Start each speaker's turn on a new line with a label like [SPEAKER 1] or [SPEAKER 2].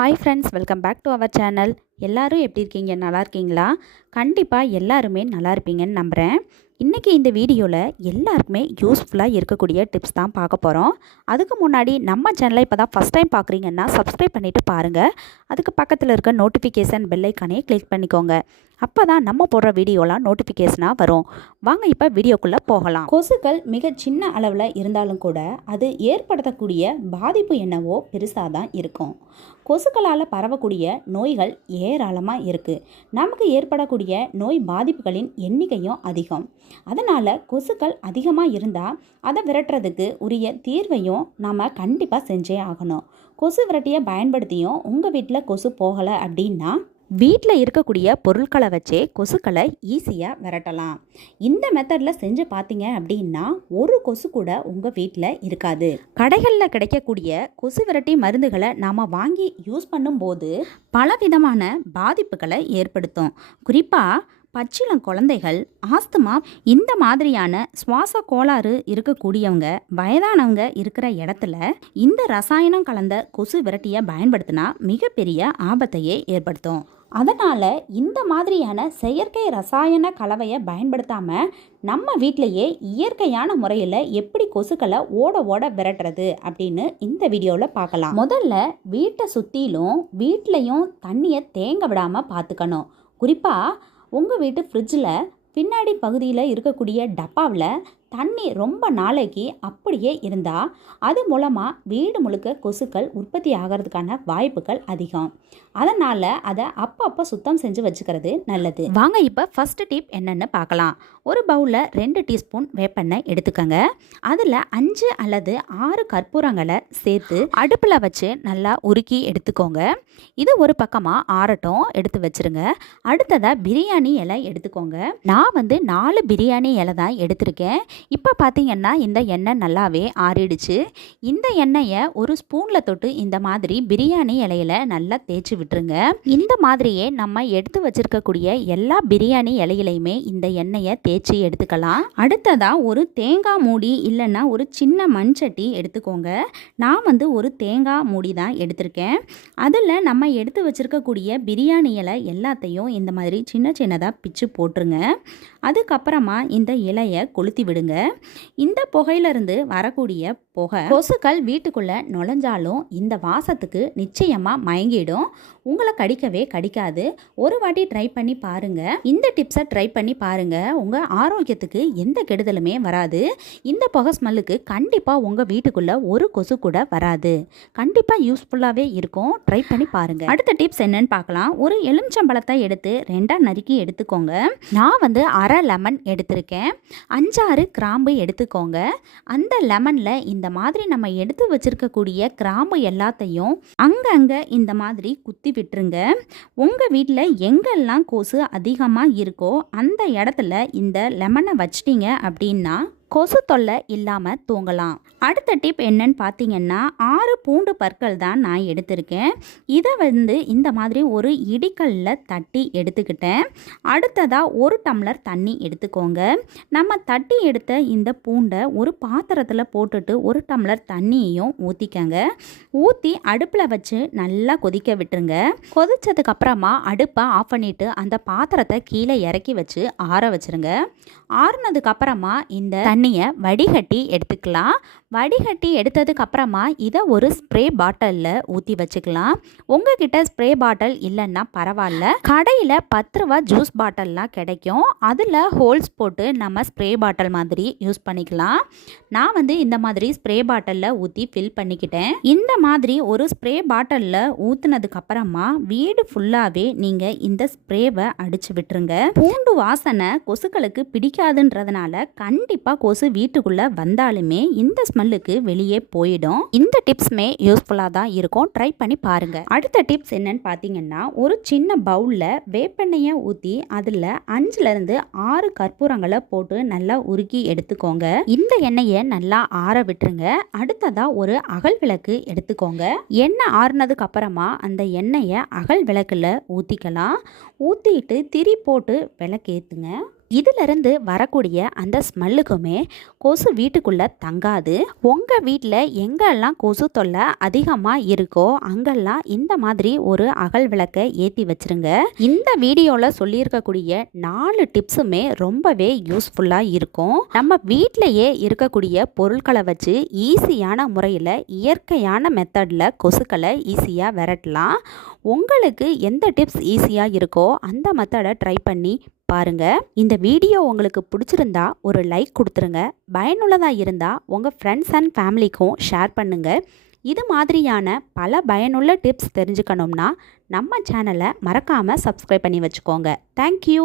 [SPEAKER 1] hi friends welcome back to our channel எல்லோரும் எப்படி இருக்கீங்க நல்லா இருக்கீங்களா கண்டிப்பாக எல்லாருமே நல்லா இருப்பீங்கன்னு நம்புகிறேன் இன்றைக்கி இந்த வீடியோவில் எல்லாருக்குமே யூஸ்ஃபுல்லாக இருக்கக்கூடிய டிப்ஸ் தான் பார்க்க போகிறோம் அதுக்கு முன்னாடி நம்ம சேனலை இப்போ தான் ஃபஸ்ட் டைம் பார்க்குறீங்கன்னா சப்ஸ்கிரைப் பண்ணிவிட்டு பாருங்கள் அதுக்கு பக்கத்தில் இருக்க நோட்டிஃபிகேஷன் பெல்லைக்கானே கிளிக் பண்ணிக்கோங்க அப்போ தான் நம்ம போடுற வீடியோலாம் நோட்டிஃபிகேஷனாக வரும் வாங்க இப்போ வீடியோக்குள்ளே போகலாம்
[SPEAKER 2] கொசுக்கள் மிக சின்ன அளவில் இருந்தாலும் கூட அது ஏற்படுத்தக்கூடிய பாதிப்பு என்னவோ பெருசாக தான் இருக்கும் கொசுக்களால் பரவக்கூடிய நோய்கள் ஏராளமாக இருக்குது நமக்கு ஏற்படக்கூடிய நோய் பாதிப்புகளின் எண்ணிக்கையும் அதிகம் அதனால் கொசுக்கள் அதிகமாக இருந்தால் அதை விரட்டுறதுக்கு உரிய தீர்வையும் நாம் கண்டிப்பாக செஞ்சே ஆகணும் கொசு விரட்டியை பயன்படுத்தியும் உங்கள் வீட்டில் கொசு போகலை அப்படின்னா
[SPEAKER 1] வீட்டில் இருக்கக்கூடிய பொருட்களை வச்சே கொசுக்களை ஈஸியாக விரட்டலாம் இந்த மெத்தடில் செஞ்சு பார்த்தீங்க அப்படின்னா ஒரு கொசு கூட உங்கள் வீட்டில் இருக்காது கடைகளில் கிடைக்கக்கூடிய கொசு விரட்டி மருந்துகளை நாம் வாங்கி யூஸ் பண்ணும்போது பலவிதமான பாதிப்புகளை ஏற்படுத்தும் குறிப்பாக பச்சிளம் குழந்தைகள் ஆஸ்துமா இந்த மாதிரியான சுவாச கோளாறு இருக்கக்கூடியவங்க வயதானவங்க இருக்கிற இடத்துல இந்த ரசாயனம் கலந்த கொசு விரட்டியை பயன்படுத்தினா மிகப்பெரிய ஆபத்தையே ஏற்படுத்தும் அதனால் இந்த மாதிரியான செயற்கை ரசாயன கலவையை பயன்படுத்தாமல் நம்ம வீட்டிலையே இயற்கையான முறையில் எப்படி கொசுக்களை ஓட ஓட விரட்டுறது அப்படின்னு இந்த வீடியோவில் பார்க்கலாம் முதல்ல வீட்டை சுற்றிலும் வீட்லேயும் தண்ணியை தேங்க விடாமல் பார்த்துக்கணும் குறிப்பாக உங்கள் வீட்டு ஃப்ரிட்ஜில் பின்னாடி பகுதியில் இருக்கக்கூடிய டப்பாவில் தண்ணி ரொம்ப நாளைக்கு அப்படியே இருந்தால் அது மூலமாக வீடு முழுக்க கொசுக்கள் உற்பத்தி ஆகிறதுக்கான வாய்ப்புகள் அதிகம் அதனால் அதை அப்பப்போ சுத்தம் செஞ்சு வச்சுக்கிறது நல்லது வாங்க இப்போ ஃபஸ்ட்டு டிப் என்னென்னு பார்க்கலாம் ஒரு பவுலில் ரெண்டு டீஸ்பூன் வேப்பெண்ணெய் எடுத்துக்கோங்க அதில் அஞ்சு அல்லது ஆறு கற்பூரங்களை சேர்த்து அடுப்பில் வச்சு நல்லா உருக்கி எடுத்துக்கோங்க இது ஒரு பக்கமாக ஆறட்டும் எடுத்து வச்சுருங்க அடுத்ததாக பிரியாணி இலை எடுத்துக்கோங்க நான் வந்து நாலு பிரியாணி இலை தான் எடுத்திருக்கேன் இப்போ பார்த்திங்கன்னா இந்த எண்ணெய் நல்லாவே ஆறிடுச்சு இந்த எண்ணெயை ஒரு ஸ்பூனில் தொட்டு இந்த மாதிரி பிரியாணி இலையில் நல்லா தேய்ச்சி விட்டுருங்க இந்த மாதிரியே நம்ம எடுத்து வச்சிருக்கக்கூடிய எல்லா பிரியாணி இலையிலையுமே இந்த எண்ணெயை தேய்ச்சி எடுத்துக்கலாம் அடுத்ததாக ஒரு தேங்காய் மூடி இல்லைன்னா ஒரு சின்ன மண்சட்டி எடுத்துக்கோங்க நான் வந்து ஒரு தேங்காய் மூடி தான் எடுத்திருக்கேன் அதில் நம்ம எடுத்து வச்சுருக்கக்கூடிய பிரியாணி இலை எல்லாத்தையும் இந்த மாதிரி சின்ன சின்னதாக பிச்சு போட்டுருங்க அதுக்கப்புறமா இந்த இலையை கொளுத்தி விடுங்க பாருங்க இந்த புகையிலிருந்து வரக்கூடிய புகை கொசுக்கள் வீட்டுக்குள்ளே நுழைஞ்சாலும் இந்த வாசத்துக்கு நிச்சயமாக மயங்கிடும் உங்களை கடிக்கவே கடிக்காது ஒரு வாட்டி ட்ரை பண்ணி பாருங்கள் இந்த டிப்ஸை ட்ரை பண்ணி பாருங்கள் உங்கள் ஆரோக்கியத்துக்கு எந்த கெடுதலுமே வராது இந்த புகை ஸ்மெல்லுக்கு கண்டிப்பாக உங்கள் வீட்டுக்குள்ளே ஒரு கொசு கூட வராது கண்டிப்பாக யூஸ்ஃபுல்லாகவே இருக்கும் ட்ரை பண்ணி பாருங்கள் அடுத்த டிப்ஸ் என்னன்னு பார்க்கலாம் ஒரு எலுமிச்சம்பழத்தை எடுத்து ரெண்டாக நறுக்கி எடுத்துக்கோங்க நான் வந்து அரை லெமன் எடுத்திருக்கேன் அஞ்சாறு கிராம்பு எடுத்துக்கோங்க அந்த லெமனில் இந்த மாதிரி நம்ம எடுத்து வச்சுருக்கக்கூடிய கிராம்பு எல்லாத்தையும் அங்கங்கே இந்த மாதிரி குத்தி விட்டுருங்க உங்கள் வீட்டில் எங்கெல்லாம் கொசு அதிகமாக இருக்கோ அந்த இடத்துல இந்த லெமனை வச்சிட்டிங்க அப்படின்னா கொசு தொல்லை இல்லாமல் தூங்கலாம் அடுத்த டிப் என்னன்னு பார்த்தீங்கன்னா ஆறு பூண்டு பற்கள் தான் நான் எடுத்திருக்கேன் இதை வந்து இந்த மாதிரி ஒரு இடிக்கல்ல தட்டி எடுத்துக்கிட்டேன் அடுத்ததாக ஒரு டம்ளர் தண்ணி எடுத்துக்கோங்க நம்ம தட்டி எடுத்த இந்த பூண்டை ஒரு பாத்திரத்தில் போட்டுட்டு ஒரு டம்ளர் தண்ணியையும் ஊற்றிக்கங்க ஊற்றி அடுப்பில் வச்சு நல்லா கொதிக்க விட்டுருங்க அப்புறமா அடுப்பை ஆஃப் பண்ணிவிட்டு அந்த பாத்திரத்தை கீழே இறக்கி வச்சு ஆற வச்சுருங்க அப்புறமா இந்த தண்ணியை வடிகட்டி எடுத்துக்கலாம் வடிகட்டி எடுத்ததுக்கப்புறமா இதை ஒரு ஸ்ப்ரே பாட்டிலில் ஊற்றி வச்சுக்கலாம் உங்ககிட்ட ஸ்ப்ரே பாட்டில் இல்லைன்னா பரவாயில்ல கடையில் பத்து ரூபா ஜூஸ் பாட்டில்லாம் கிடைக்கும் அதில் ஹோல்ஸ் போட்டு நம்ம ஸ்ப்ரே பாட்டில் மாதிரி யூஸ் பண்ணிக்கலாம் நான் வந்து இந்த மாதிரி ஸ்ப்ரே பாட்டிலில் ஊற்றி ஃபில் பண்ணிக்கிட்டேன் இந்த மாதிரி ஒரு ஸ்ப்ரே பாட்டிலில் ஊற்றுனதுக்கப்புறமா வீடு ஃபுல்லாகவே நீங்கள் இந்த ஸ்ப்ரேவை அடிச்சு விட்டுருங்க பூண்டு வாசனை கொசுக்களுக்கு பிடிக்காதுன்றதுனால கண்டிப்பாக கொசு வீட்டுக்குள்ளே வந்தாலுமே இந்த ஸ்மெல்லுக்கு வெளியே போயிடும் இந்த டிப்ஸுமே யூஸ்ஃபுல்லாக தான் இருக்கும் ட்ரை பண்ணி பாருங்கள் அடுத்த டிப்ஸ் என்னன்னு பார்த்தீங்கன்னா ஒரு சின்ன பவுலில் வேப்பெண்ணெயை ஊற்றி அதில் இருந்து ஆறு கற்பூரங்களை போட்டு நல்லா உருக்கி எடுத்துக்கோங்க இந்த எண்ணெயை நல்லா ஆற விட்டுருங்க அடுத்ததாக ஒரு அகல் விளக்கு எடுத்துக்கோங்க எண்ணெய் ஆறுனதுக்கு அப்புறமா அந்த எண்ணெயை அகல் விளக்குல ஊற்றிக்கலாம் ஊற்றிட்டு திரி போட்டு விளக்கேற்றுங்க இதிலிருந்து வரக்கூடிய அந்த ஸ்மெல்லுக்குமே கொசு வீட்டுக்குள்ளே தங்காது உங்கள் வீட்டில் எங்கெல்லாம் கொசு தொல்லை அதிகமாக இருக்கோ அங்கெல்லாம் இந்த மாதிரி ஒரு அகல் விளக்கை ஏற்றி வச்சுருங்க இந்த வீடியோவில் சொல்லியிருக்கக்கூடிய நாலு டிப்ஸுமே ரொம்பவே யூஸ்ஃபுல்லாக இருக்கும் நம்ம வீட்டிலையே இருக்கக்கூடிய பொருட்களை வச்சு ஈஸியான முறையில் இயற்கையான மெத்தடில் கொசுக்களை ஈஸியாக விரட்டலாம் உங்களுக்கு எந்த டிப்ஸ் ஈஸியாக இருக்கோ அந்த மெத்தடை ட்ரை பண்ணி பாருங்கள் இந்த வீடியோ உங்களுக்கு பிடிச்சிருந்தா ஒரு லைக் கொடுத்துருங்க பயனுள்ளதாக இருந்தால் உங்கள் ஃப்ரெண்ட்ஸ் அண்ட் ஃபேமிலிக்கும் ஷேர் பண்ணுங்கள் இது மாதிரியான பல பயனுள்ள டிப்ஸ் தெரிஞ்சுக்கணும்னா நம்ம சேனலை மறக்காமல் சப்ஸ்கிரைப் பண்ணி வச்சுக்கோங்க தேங்க்யூ